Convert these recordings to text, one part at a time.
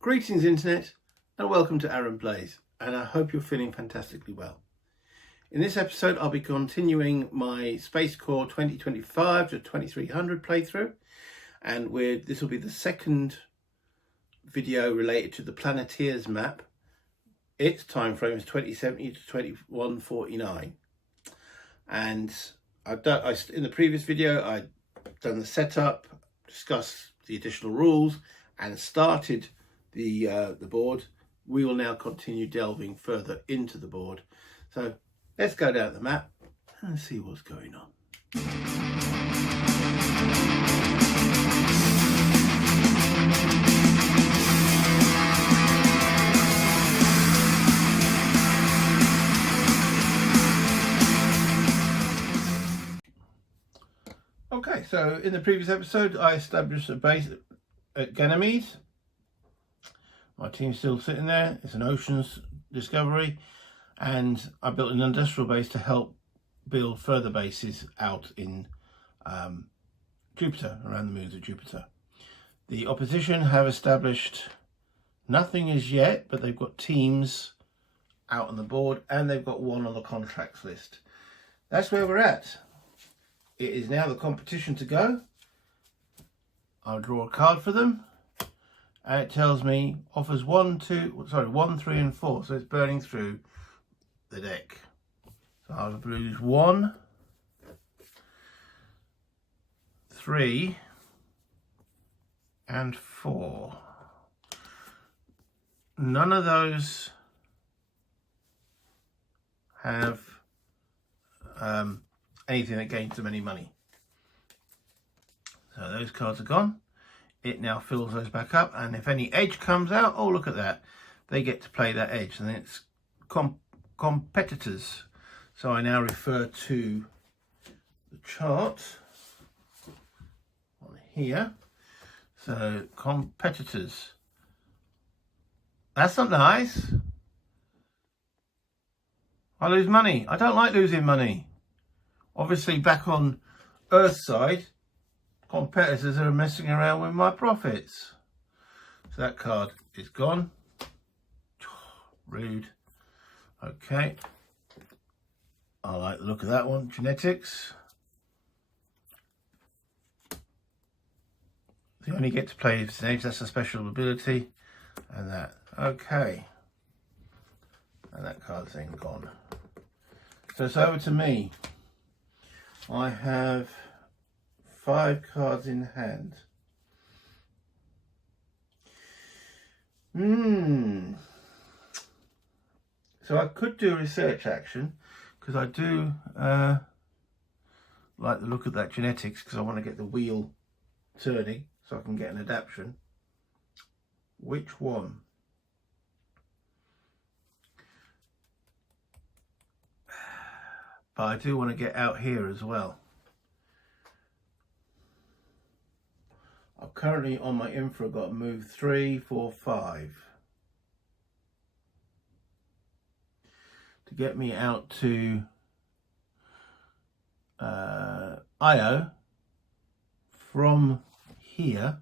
Greetings Internet and welcome to Aaron Plays, and I hope you're feeling fantastically well. In this episode I'll be continuing my SPACECORP 2025 to 2300 playthrough, and this will be the second video related to the Planeteers map. Its time frame is 2070 to 2149, and in the previous video I'd done the setup, discussed the additional rules and started the board. We will now continue delving further into the board. So let's go down the map and see what's going on. Okay, so in the previous episode I established a base at Ganymede. My team's still sitting there. It's an oceans discovery, and I built an industrial base to help build further bases out in Jupiter, around the moons of Jupiter. The opposition have established nothing as yet, but they've got teams out on the board and they've got one on the contracts list. That's where we're at. It is now the competition to go. I'll draw a card for them. And it tells me offers 1, 3 and 4, so it's burning through the deck. So I'll lose 1, 3 and 4. None of those have anything that gains them any money. So those cards are gone. It now fills those back up, and if any edge comes out, oh look at that, they get to play that edge, and then it's competitors. So I now refer to the chart on here. So competitors, that's not nice. I lose money. I don't like losing money. Obviously back on Earth side, competitors are messing around with my profits. So that card is gone. Rude. Okay. I like the look of that one. Genetics. You only get to play age. That's a special ability. And that. Okay. And that card's then gone. So it's over to me. I have 5 cards in hand. So I could do a research action, because I do like the look of that genetics, because I want to get the wheel turning so I can get an adaptation. Which one? But I do want to get out here as well. I've currently on my infra got to move 3, 4, 5 to get me out to Io from here,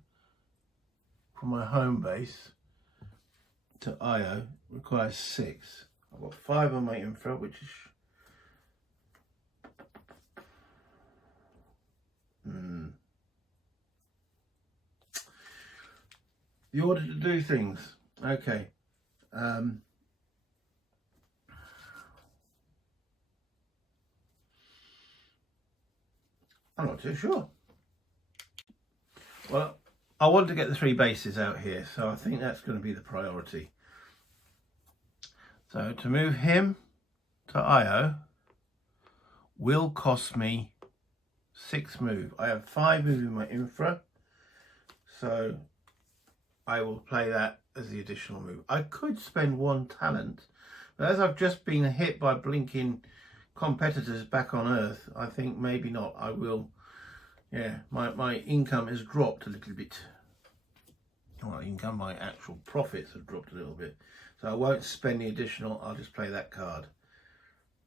from my home base to Io requires 6. I've got 5 on my infra, which is the order to do things. Okay. I'm not too sure. Well, I want to get the 3 bases out here, so I think that's going to be the priority. So to move him to Io will cost me 6 move. I have 5 move in my infra, so I will play that as the additional move. I could spend 1 talent, but as I've just been hit by blinking competitors back on Earth, I think maybe not. I will, yeah, my income has dropped a little bit. Well, income, my actual profits have dropped a little bit. So I won't spend the additional, I'll just play that card.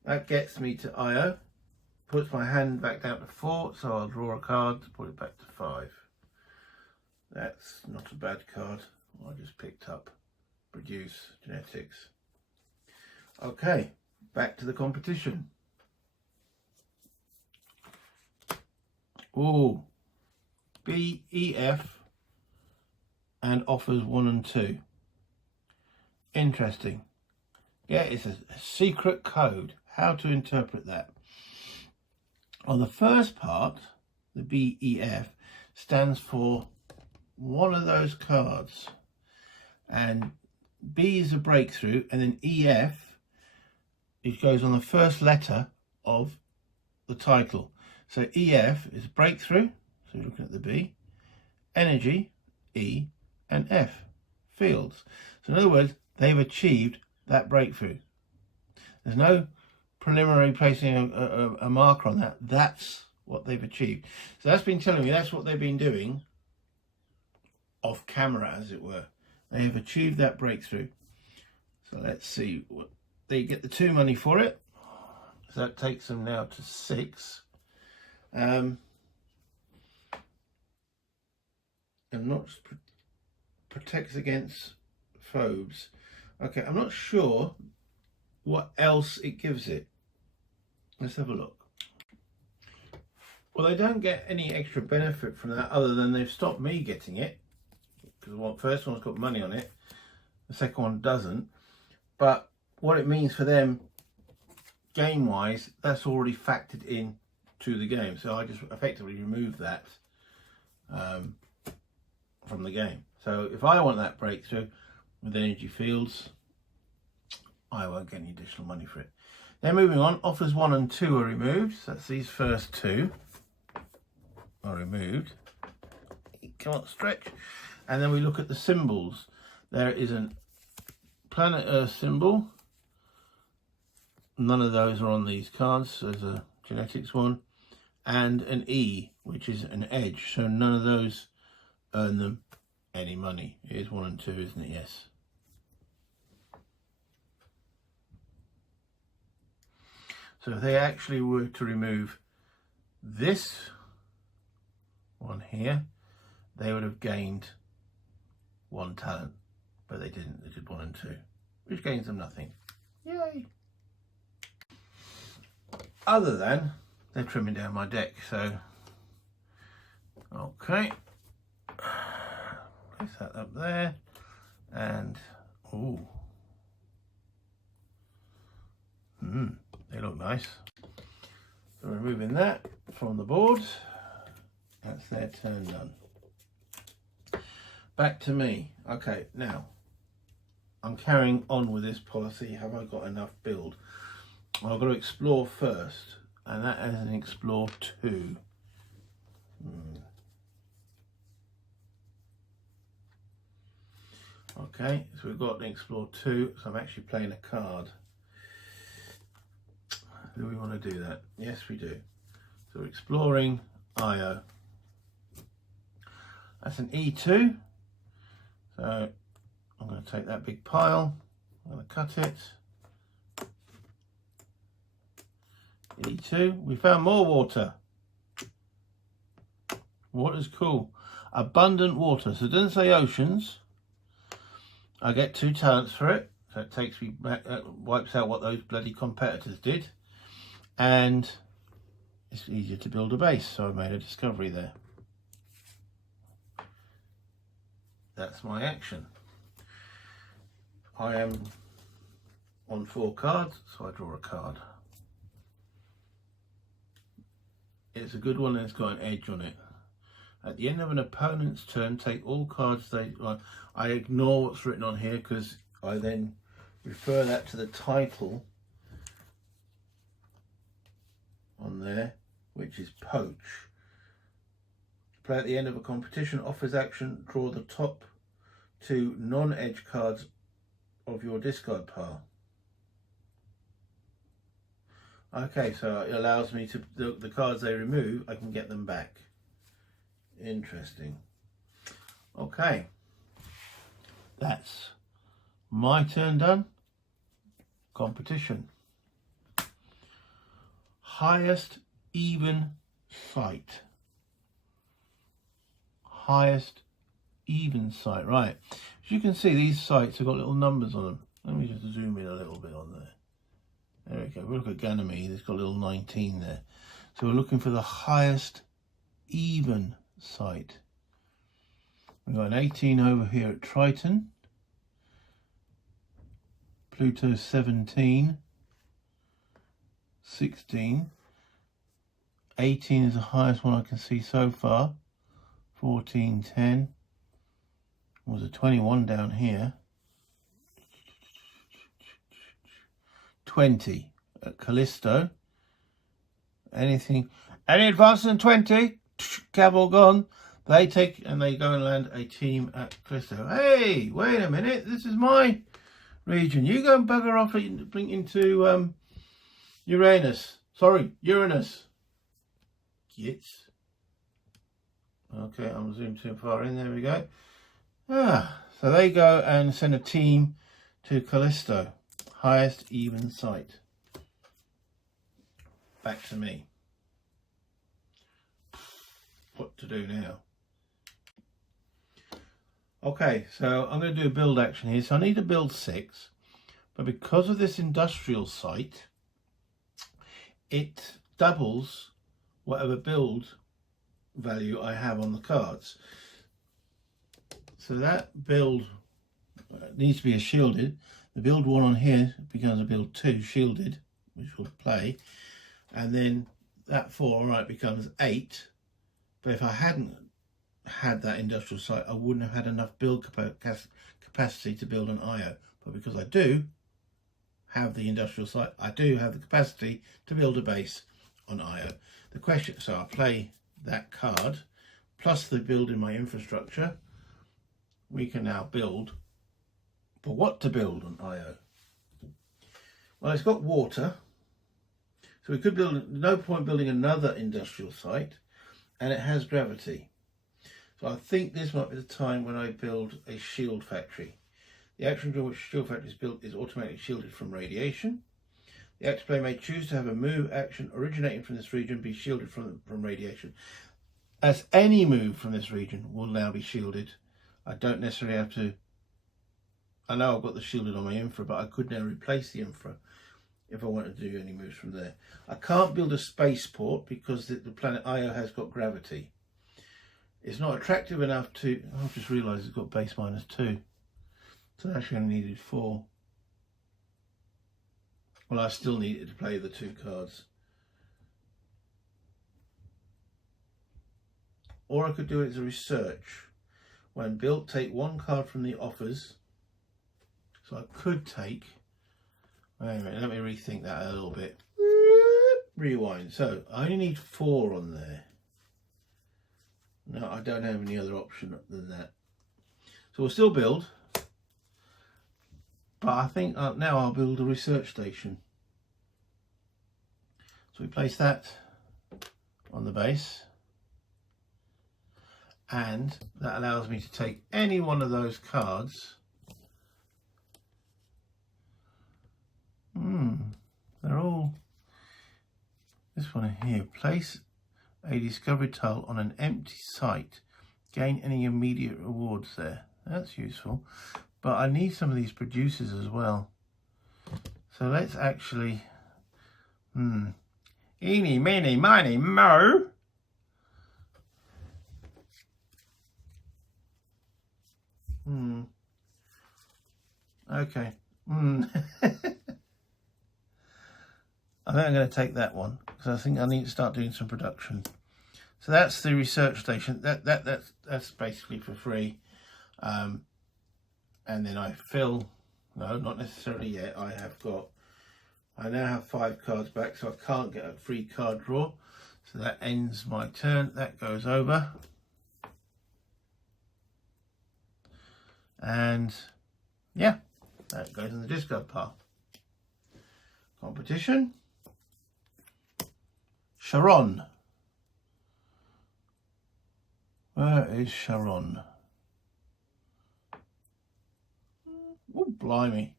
That gets me to Io, puts my hand back down to 4, so I'll draw a card to put it back to 5. That's not a bad card. I just picked up produce genetics. Okay, back to the competition. Oh, B, E, F and offers 1 and 2. Interesting. Yeah, it's a secret code. How to interpret that? On the first part, the BEF stands for one of those cards, and B is a breakthrough, and then EF, it goes on the first letter of the title. So EF is breakthrough, so you're looking at the B, energy, E, and F, fields. So in other words, they've achieved that breakthrough. There's no preliminary placing a marker on that. That's what they've achieved. So that's been telling me that's what they've been doing off camera, as it were. They have achieved that breakthrough. So let's see what they get, the 2 money for it. So that takes them now to 6. And not protects against phobes. Okay, I'm not sure what else it gives it. Let's have a look. Well, they don't get any extra benefit from that other than they've stopped me getting it, because the first one's got money on it, the second one doesn't. But what it means for them game wise, that's already factored in to the game, so I just effectively remove that from the game. So if I want that breakthrough with energy fields, I won't get any additional money for it. Then moving on, offers 1 and 2 are removed. So that's these first 2 are removed. Come on, stretch. And then we look at the symbols. There is a planet Earth symbol. None of those are on these cards. There's a genetics one. And an E, which is an edge. So none of those earn them any money. It is 1 and 2, isn't it? Yes. So if they actually were to remove this one here, they would have gained 1 talent, but they didn't. They did 1 and 2, which gains them nothing. Yay! Other than they're trimming down my deck, so okay. Place that up there, and ooh. They look nice. So removing that from the board. That's their turn done. Back to me. Okay, now I'm carrying on with this policy. Have I got enough build? Well, I've got to explore first, and that is an explore 2. Okay, so we've got an explore 2, so I'm actually playing a card. Do we want to do that? Yes, we do. So we're exploring IO. That's an E2. So I'm going to take that big pile. I'm going to cut it. E2. We found more water. Water's cool. Abundant water. So it doesn't say oceans. I get 2 talents for it. So it takes me back, wipes out what those bloody competitors did. And it's easier to build a base, so I've made a discovery there. That's my action. I am on 4 cards, so I draw a card. It's a good one and it's got an edge on it. At the end of an opponent's turn, take all cards they... I ignore what's written on here because I then refer that to the title on there, which is poach. Play at the end of a competition offers action, draw the top 2 non-edge cards of your discard pile. Okay, so it allows me to, the cards they remove, I can get them back. Interesting. Okay, that's my turn done. Competition. Highest even sight. Highest even sight, right. As you can see, these sites have got little numbers on them. Let me just zoom in a little bit on there. There we go. We look at Ganymede, it's got a little 19 there. So we're looking for the highest even site. We've got an 18 over here at Triton. Pluto 17. 16. 18 is the highest one I can see so far. 14, 10. Was a 21 down here. 20 at Callisto. Anything any advanced than 20, Cabal gone. They take and they go and land a team at Callisto. Hey, wait a minute, this is my region. You go and bugger off into Uranus. Sorry, Uranus. Gits. Okay, I'm zoomed too far in. There we go. So they go and send a team to Callisto. Highest even site. Back to me. What to do now? Okay, so I'm going to do a build action here. So I need to build 6, but because of this industrial site, it doubles whatever build value I have on the cards. So that build needs to be a shielded. The build 1 on here becomes a build 2 shielded, which will play, and then that 4 right becomes 8. But if I hadn't had that industrial site, I wouldn't have had enough build capacity to build an IO. But because I do have the industrial site, I do have the capacity to build a base on IO. The question, so I play that card plus the build in my infrastructure. We can now build. But what to build on IO? Well, it's got water, so we could build. No point building another industrial site, and it has gravity. So I think this might be the time when I build a shield factory. The action in which shield factory is built is automatically shielded from radiation. The active player may choose to have a move action originating from this region be shielded from radiation. As any move from this region will now be shielded. I don't necessarily have to. I know I've got the shielded on my infra, but I could now replace the infra if I want to do any moves from there. I can't build a spaceport because the planet Io has got gravity. It's not attractive enough to. I've just realised it's got base -2. So actually I needed 4. Well, I still needed to play the 2 cards. Or I could do it as a research. When built, take 1 card from the offers. So I could take. Wait a minute, let me rethink that a little bit. Rewind. So I only need 4 on there. No, I don't have any other option than that. So we'll still build. But I think now I'll build a research station. So we place that on the base. And that allows me to take any one of those cards. They're all. This one here. Place a discovery tile on an empty site. Gain any immediate rewards there. That's useful. But I need some of these producers as well. So let's actually. Eeny, meeny, miny, mo. Okay. I think I'm going to take that one because I think I need to start doing some production. So that's the research station. That's basically for free. And then I fill. No, not necessarily yet. I now have 5 cards back, so I can't get a free card draw. So that ends my turn. That goes over. And yeah, that goes in the discard pile. Competition. Sharon. Where is Sharon? Oh, blimey.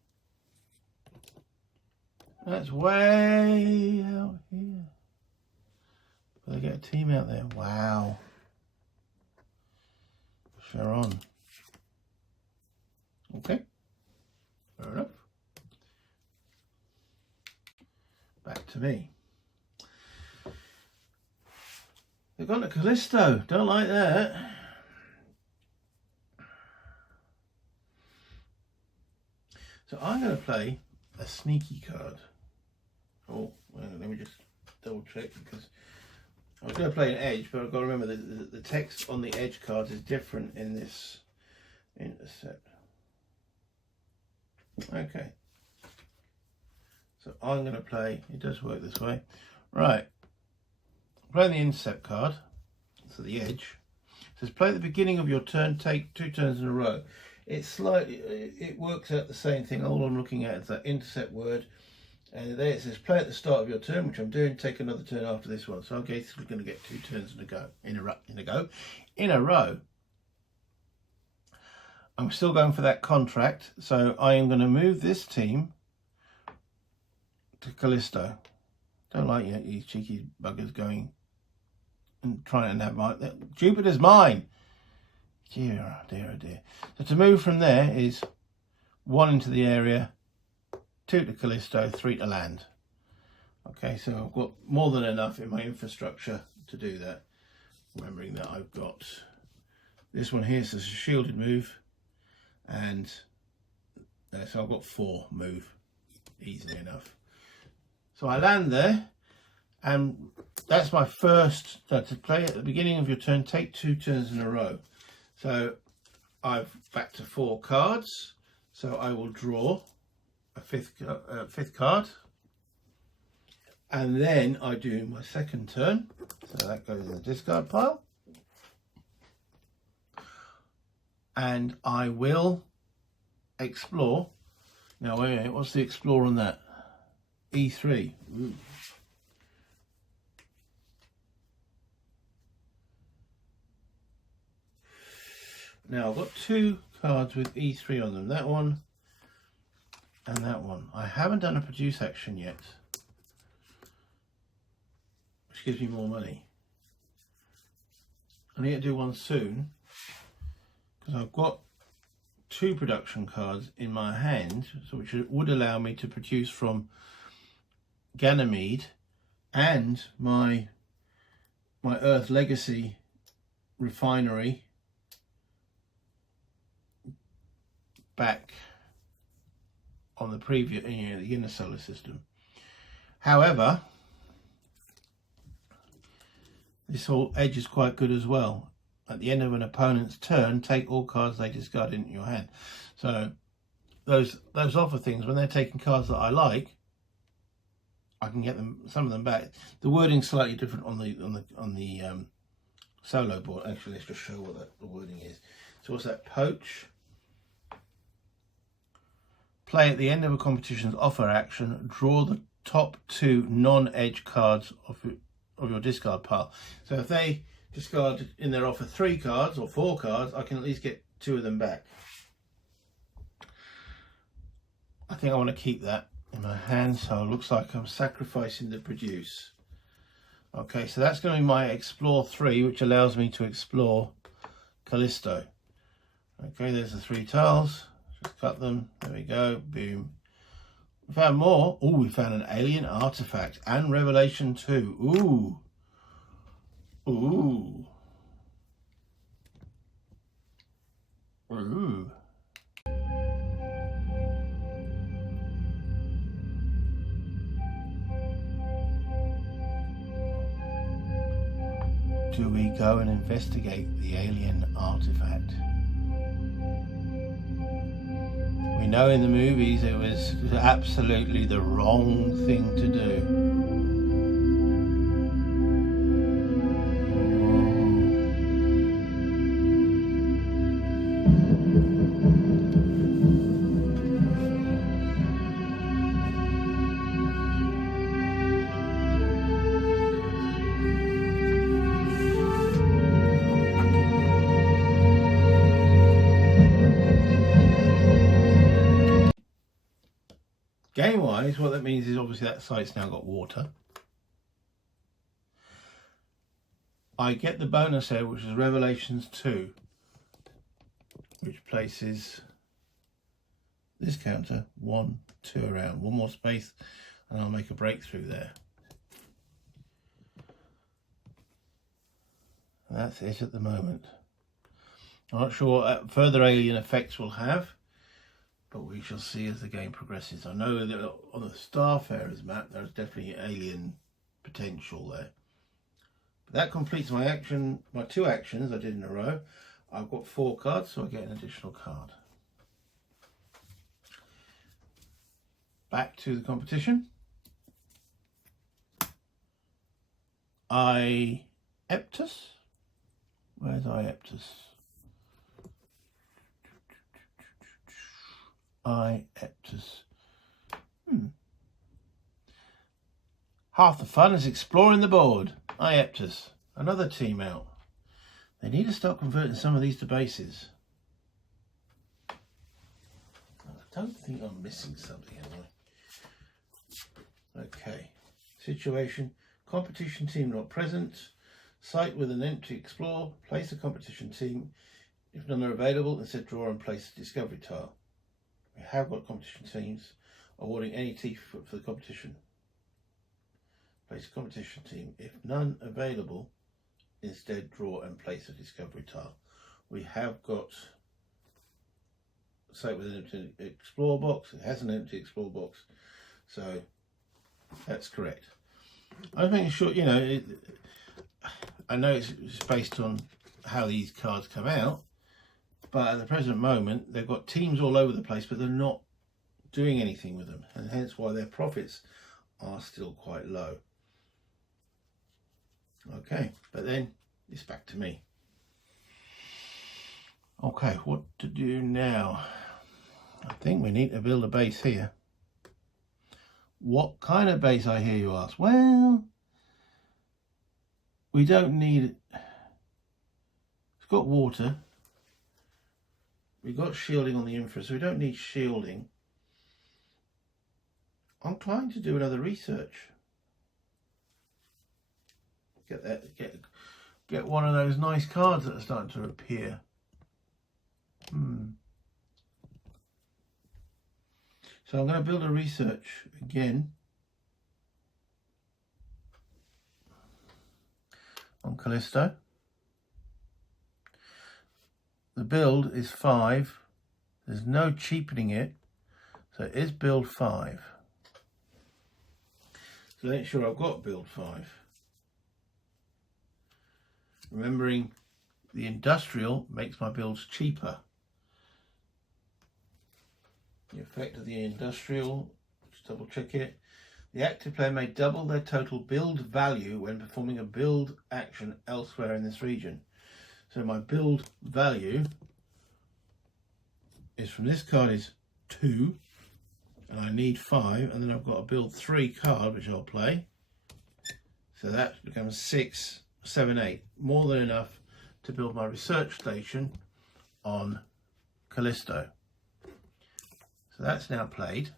That's way out here. But they get a team out there. Wow. Sharon. Okay, fair enough. Back to me. They've gone to Callisto. Don't like that. So I'm going to play a sneaky card. Oh, well, let me just double check, because I was going to play an edge, but I've got to remember that the text on the edge cards is different in this intercept. Okay. So I'm going to play, it does work this way. Right. Playing the intercept card, so the edge. It says play at the beginning of your turn, take 2 turns in a row. It's slightly, it works out the same thing. All I'm looking at is that intercept word, and there it says play at the start of your turn, which I'm doing. Take another turn after this one. So I'm basically going to get 2 turns in a row. I'm still going for that contract, so I am going to move this team to Callisto. Don't like you cheeky buggers going and trying to have Jupiter's mine. Dear, oh dear, oh dear. So to move from there is 1 into the area, 2 to Callisto, 3 to land. Okay, so I've got more than enough in my infrastructure to do that. Remembering that I've got this one here, so it's a shielded move, and so I've got 4 move, easily enough. So I land there, and that's my first, to play at the beginning of your turn, take 2 turns in a row. So I've back to 4 cards, so I will draw a fifth card, and then I do my second turn, so that goes in the discard pile, and I will explore. Now wait a minute, what's the explore on that? E3. Ooh. Now I've got 2 cards with E3 on them, that one and that one. I haven't done a produce action yet, which gives me more money. I need to do one soon, because I've got 2 production cards in my hand, so which would allow me to produce from Ganymede and my Earth Legacy refinery back on the previous, the inner solar system. However, this whole edge is quite good as well. At the end of an opponent's turn, take all cards they discard into your hand. So those offer things, when they're taking cards that I like, I can get some of them back. The wording's slightly different on the solo board. Actually, let's just show what the wording is. So what's that? Poach. Play at the end of a competition's offer action. Draw the top 2 non-edge cards of your discard pile. So if they discard in their offer 3 cards or 4 cards, I can at least get 2 of them back. I think I want to keep that in my hand, so it looks like I'm sacrificing the produce. Okay, so that's going to be my explore 3, which allows me to explore Callisto. Okay, there's the 3 tiles. Just cut them. There we go. Boom. We found more. Oh, we found an alien artifact and Revelation 2. Ooh. Ooh. Ooh. Do we go and investigate the alien artifact? We know in the movies it was absolutely the wrong thing to do. Game wise, what that means is obviously that site's now got water. I get the bonus here, which is Revelations 2, which places this counter 1, 2 around. One more space and I'll make a breakthrough there. That's it at the moment. I'm not sure what further alien effects we'll have, but we shall see as the game progresses. I know that on the Starfarers map there's definitely alien potential there. But that completes my action, my 2 actions I did in a row. I've got 4 cards, so I get an additional card. Back to the competition. Ieptus. Where's Ieptus? Ieptus. Half the fun is exploring the board. Ieptus. Another team out. They need to start converting some of these to bases. I don't think I'm missing something, am I? Okay. Situation. Competition team not present. Site with an empty explore. Place a competition team. If none are available, instead draw and place a discovery tile. We have got competition teams awarding any T for the competition. Place a competition team. If none available, instead draw and place a discovery tile. We have got a site with an empty explore box. It has an empty explore box, so that's correct. I'm making sure, you know, I know it's based on how these cards come out, but at the present moment they've got teams all over the place, but they're not doing anything with them, and hence why their profits are still quite low. Okay, but then it's back to me. Okay, what to do now? I think we need to build a base here. What kind of base, I hear you ask? Well, we don't need it. It's got water. We've got shielding on the infra, so we don't need shielding. I'm trying to do another research. Get one of those nice cards that are starting to appear. So I'm going to build a research again on Callisto. The build is 5. There's no cheapening it, so it is build 5. So make sure I've got build 5. Remembering the industrial makes my builds cheaper. The effect of the industrial, just double check it. The active player may double their total build value when performing a build action elsewhere in this region. So my build value is from this card is 2, and I need 5, and then I've got a build 3 card which I'll play. So that becomes 6, 7, 8. More than enough to build my research station on Callisto. So that's now played.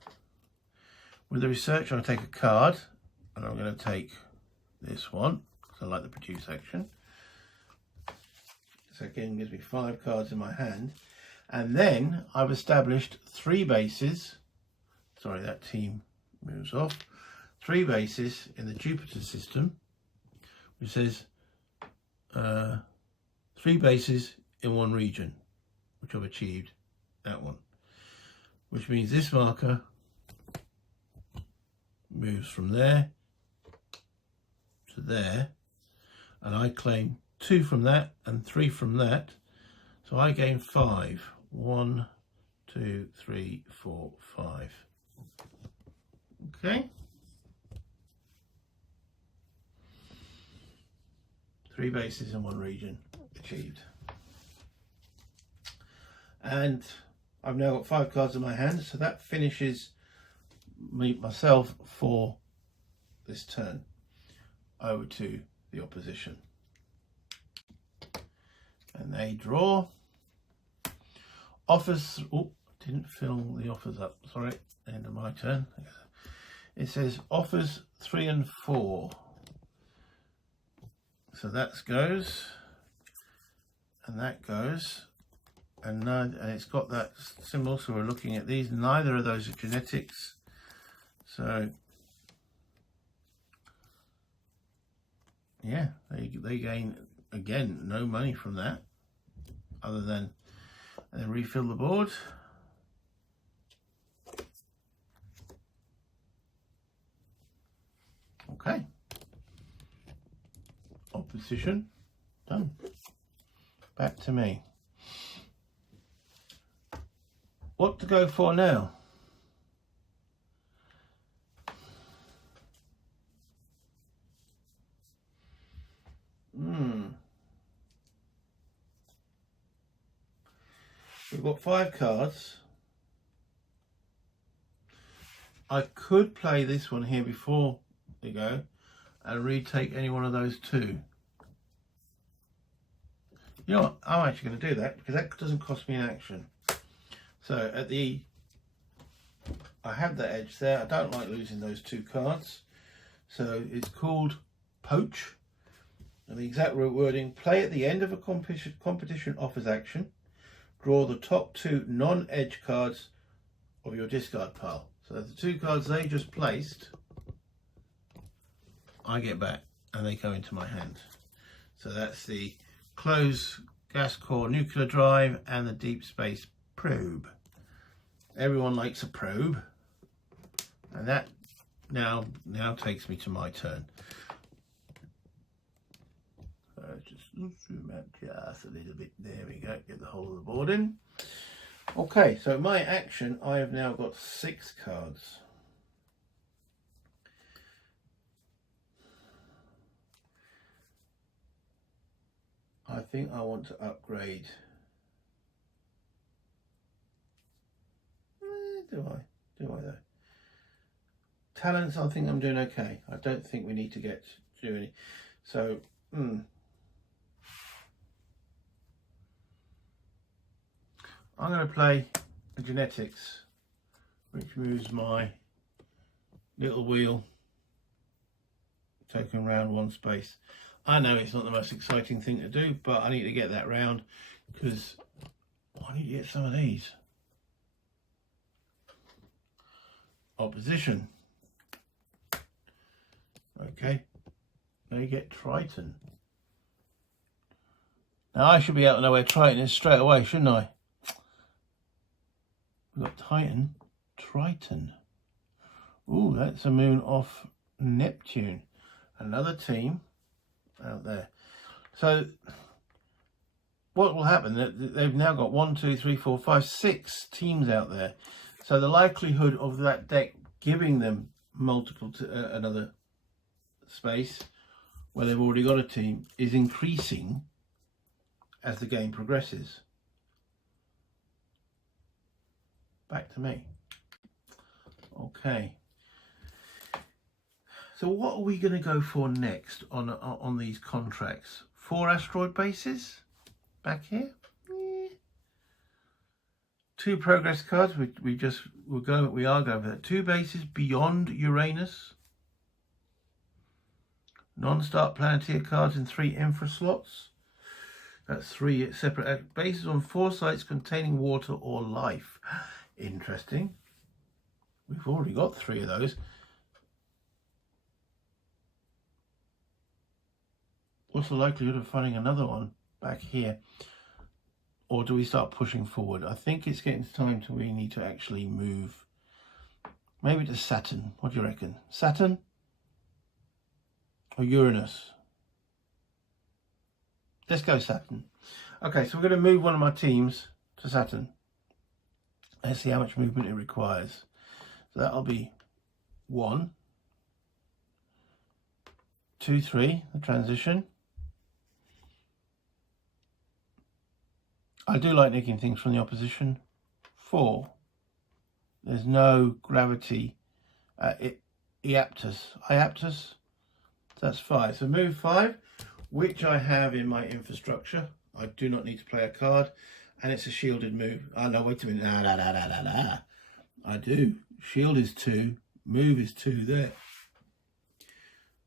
With the research, I'll take a card, and I'm going to take this one because I like the produce action. So again, gives me 5 cards in my hand, and then I've established 3 bases. Sorry, that team moves off. 3 bases in the Jupiter system, which says 3 bases in one region, which I've achieved. That one. Which means this marker moves from there to there, and I claim 2 from that and 3 from that, so I gain 5. 1, 2, 3, 4, 5. Okay. 3 bases in one region achieved. And I've now got 5 cards in my hand, so that finishes myself for this turn. Over to the opposition. And they draw. Offers, oh, didn't fill the offers up, sorry, end of my turn. It says offers 3 and 4. So that goes, and that goes. and it's got that symbol, so we're looking at these. Neither of those are genetics, so yeah, they gain, again, no money from that other than refill the board. Okay, opposition done. Back to me. What to go for now? We've got 5 cards. I could play this one here before we go and retake any one of those 2. You know what? I'm actually going to do that because that doesn't cost me an action. So I have that edge there. I don't like losing those 2 cards. So it's called Poach. And the exact wording: play at the end of a competition offers action. Draw the top 2 non-edge cards of your discard pile. So the 2 cards they just placed, I get back and they go into my hand. So that's the closed gas core nuclear drive and the deep space probe. Everyone likes a probe, and that now takes me to my turn. So just zoom out just a little bit. There we go. Get the whole of the board in. Okay, so my action, I have now got 6 cards. I think I want to upgrade. Do I though? Talents, I think I'm doing okay. I don't think we need to do any. So, I'm going to play a genetics, which moves my little wheel taken around 1 space. I know it's not the most exciting thing to do, but I need to get that round because I need to get some of these. Opposition. Okay, they get Triton. Now I should be able to know where Triton is straight away, shouldn't I? We've got Titan, Triton. Ooh, that's a moon off Neptune. Another team out there. So what will happen? They've now got 1, 2, 3, 4, 5, 6 teams out there. So the likelihood of that deck giving them multiple another space where they've already got a team is increasing as the game progresses. Back to me. Okay. So what are we going to go for next on these contracts? 4 asteroid bases back here. 2 progress cards. We are going for that. 2 bases beyond Uranus. Non-start Planeteer cards in 3 infra slots. That's 3 separate bases on 4 sites containing water or life. Interesting. We've already got 3 of those. What's the likelihood of finding another one back here? Or do we start pushing forward? I think it's getting time to we need to actually move. Maybe to Saturn. What do you reckon? Saturn or Uranus? Let's go Saturn. Okay, so we're going to move one of my teams to Saturn. Let's see how much movement it requires. So that'll be 1, 2, 3, the transition. I do like nicking things from the opposition. 4. There's no gravity at Iaptus. So that's 5. So move 5, which I have in my infrastructure. I do not need to play a card, and it's a shielded move. Oh no, wait a minute. Nah. I do. Shield is 2, move is 2 there.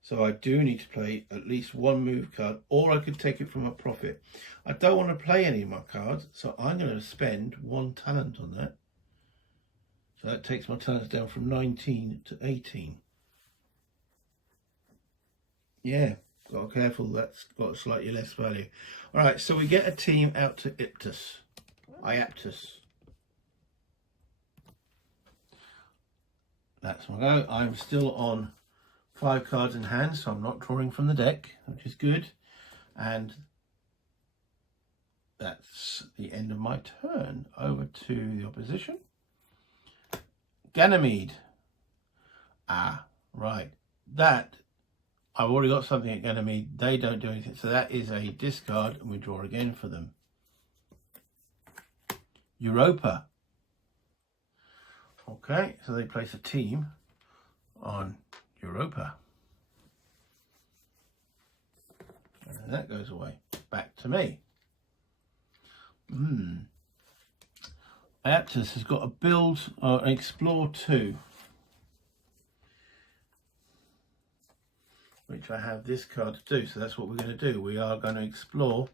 So I do need to play at least one move card, or I could take it from a profit. I don't want to play any of my cards, so I'm going to spend 1 talent on that. So that takes my talents down from 19 to 18. Yeah, got to be careful, that's got slightly less value. All right, so we get a team out to Iaptus. That's my go. I'm still on 5 cards in hand, so I'm not drawing from the deck, which is good. And that's the end of my turn. Over to the opposition. Ganymede. Ah, right. That, I've already got something at Ganymede. They don't do anything. So that is a discard, and we draw again for them. Europa. Okay, so they place a team on Europa. And then that goes away. Back to me. Iaptus has got a build an explore 2. Which I have this card to do. So that's what we're going to do. We are going to explore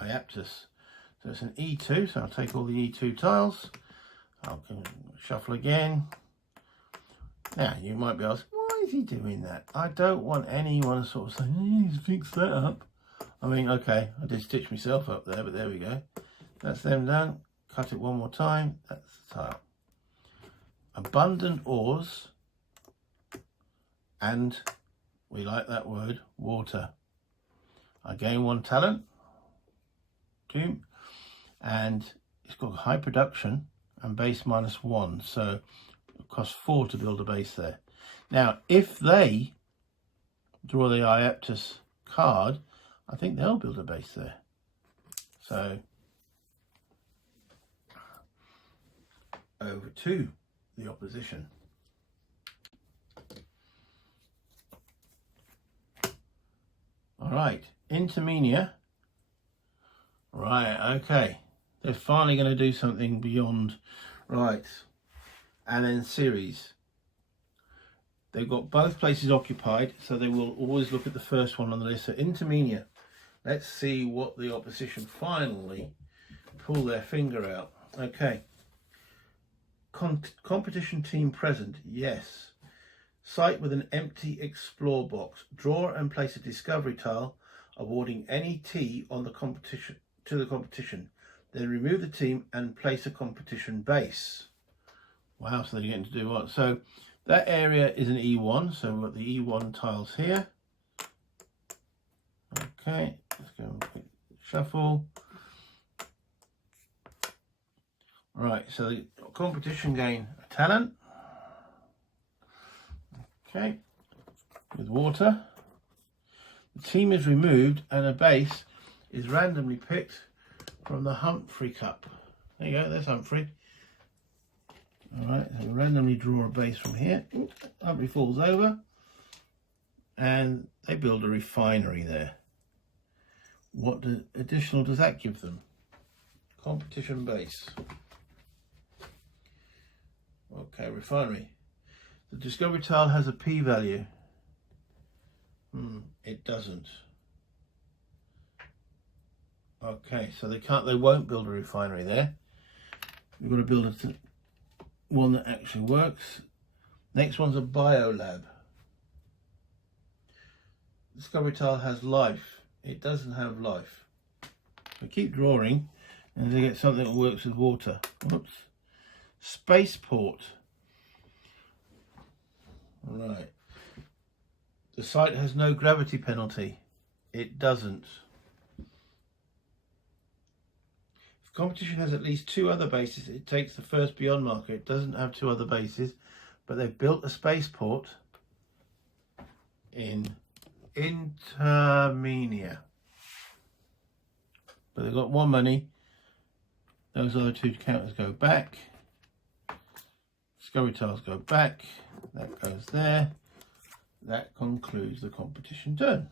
Iaptus. So it's an E2, so I'll take all the E2 tiles. I'll shuffle again. Now, you might be asking, why is he doing that? I don't want anyone sort of saying, hey, he's fixed that up. I mean, okay, I did stitch myself up there, but there we go. That's them done. Cut it one more time. That's the tile. Abundant ores. And, we like that word, water. I gain 1 talent. 2. And it's got high production and base -1. So it costs 4 to build a base there. Now, if they draw the Iaptus card, I think they'll build a base there. So over to the opposition. All right, Intermenia. Right, okay. They're finally going to do something beyond. Right, and then series. They've got both places occupied, so they will always look at the first one on the list. So Intermenia. Let's see what the opposition finally pull their finger out. Okay. Competition team present. Yes. Site with an empty explore box. Draw and place a discovery tile, awarding any T on the competition to the competition. Then remove the team and place a competition base. Wow, so they're getting to do what? So that area is an E1, so we've got the E1 tiles here. Okay, let's go and shuffle. Right, so the competition gain a talent. Okay, with water. The team is removed and a base is randomly picked from the Humphrey Cup. There you go, there's Humphrey. Alright, so we randomly draw a base from here. Ooh, Humphrey falls over. And they build a refinery there. What additional does that give them? Competition base. Okay, refinery. The discovery tile has a p-value. It doesn't. Okay, so they won't build a refinery there. We've got to build one that actually works. Next one's a biolab. Discovery tile has life. It doesn't have life. So keep drawing and they get something that works with water. Whoops. Spaceport. Right. The site has no gravity penalty. It doesn't. If competition has at least 2 other bases, it takes the first beyond marker. It doesn't have 2 other bases, but they've built a spaceport in Intermenia. But they've got 1 money. Those other 2 counters go back. Discovery tiles go back. That goes there. That concludes the competition turn.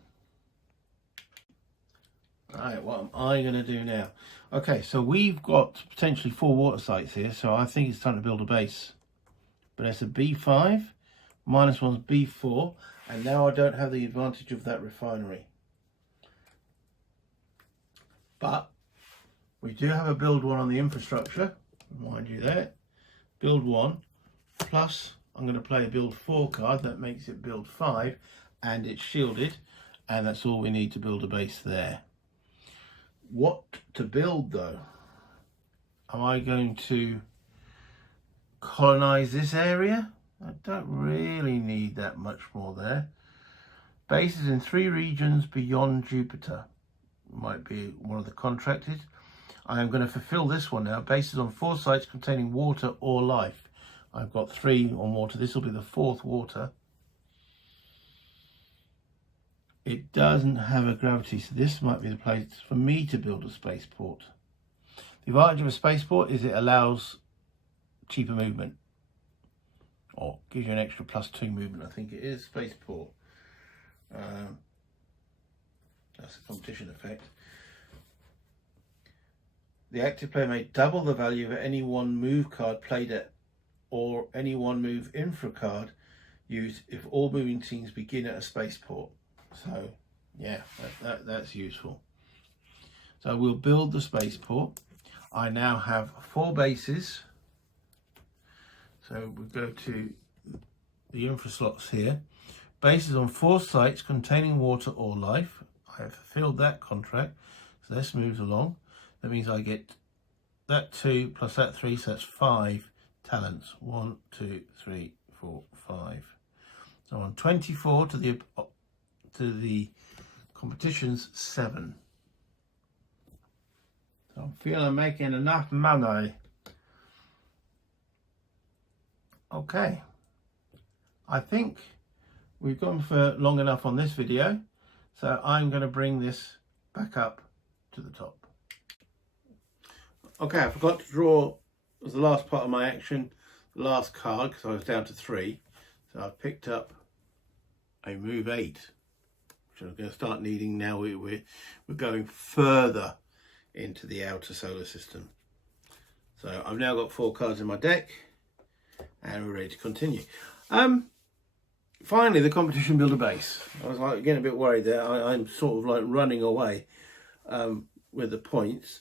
Right, what am I going to do now? Okay, so we've got potentially 4 water sites here, so I think it's time to build a base. But it's a B5, -1's B4, And now I don't have the advantage of that refinery. But we do have a build one on the infrastructure, remind you that. Build one, plus I'm going to play a build 4 card, that makes it build 5, and it's shielded, and that's all we need to build a base there. What to build though? Am I going to colonize this area? I don't really need that much more there. Bases in 3 regions beyond Jupiter might be one of the contracted. I am going to fulfill this one now. Bases on 4 sites containing water or life. I've got 3 on water. This will be the 4th water. It doesn't have a gravity, so this might be the place for me to build a spaceport. The advantage of a spaceport is it allows cheaper movement, or gives you an extra +2 movement, I think it is. Spaceport. That's a competition effect. The active player may double the value of any one move card played at, or any one move infra card used if all moving teams begin at a spaceport. So yeah, that's useful. So we'll build the spaceport. I now have 4 bases. So we'll go to the infra slots here. Bases on 4 sites containing water or life. I have fulfilled that contract. So this moves along. That means I get that 2 plus that 3, so that's 5 talents. 1, 2, 3, 4, 5. So on 24 to the competition's 7. So I'm feeling I'm making enough money. Okay, I think we've gone for long enough on this video, so I'm going to bring this back up to the top. Okay, I forgot to draw as the last part of my action, the last card, because I was down to 3. So I've picked up a move 8, which I'm going to start needing now. We're going further into the outer solar system. So I've now got 4 cards in my deck, and we're ready to continue. Finally, the competition builder base. I was like getting a bit worried there. I'm sort of like running away with the points.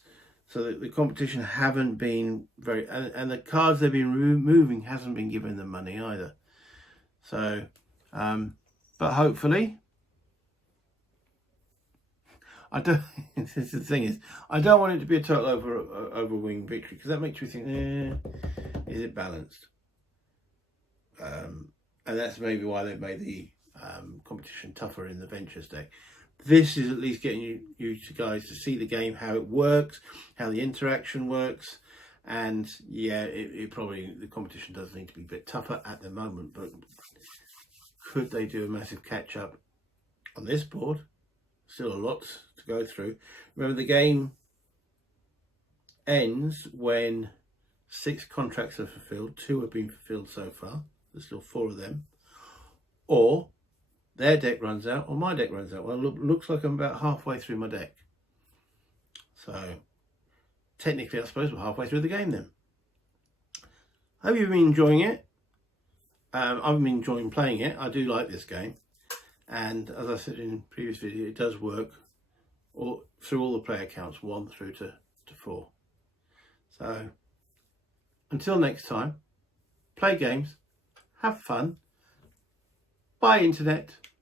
So that the competition haven't been very, and the cards they've been moving hasn't been giving them money either. So, but hopefully, I don't. This is the thing is, I don't want it to be a total overwhelming victory, because that makes me think, is it balanced? And that's maybe why they've made the competition tougher in the Ventures deck. This is at least getting you guys to see the game, how it works, how the interaction works. And yeah, it probably, the competition does need to be a bit tougher at the moment, but could they do a massive catch up on this board? Still a lot to go through. Remember, the game ends when 6 contracts are fulfilled. 2 have been fulfilled so far. There's still 4 of them. Or their deck runs out, or my deck runs out. Well, looks like I'm about halfway through my deck. So technically, I suppose we're halfway through the game then. Hope you've been enjoying it. I've been enjoying playing it. I do like this game. And as I said in previous video, it does work through all the player counts, 1 through to 4. So until next time, play games, have fun, buy internet,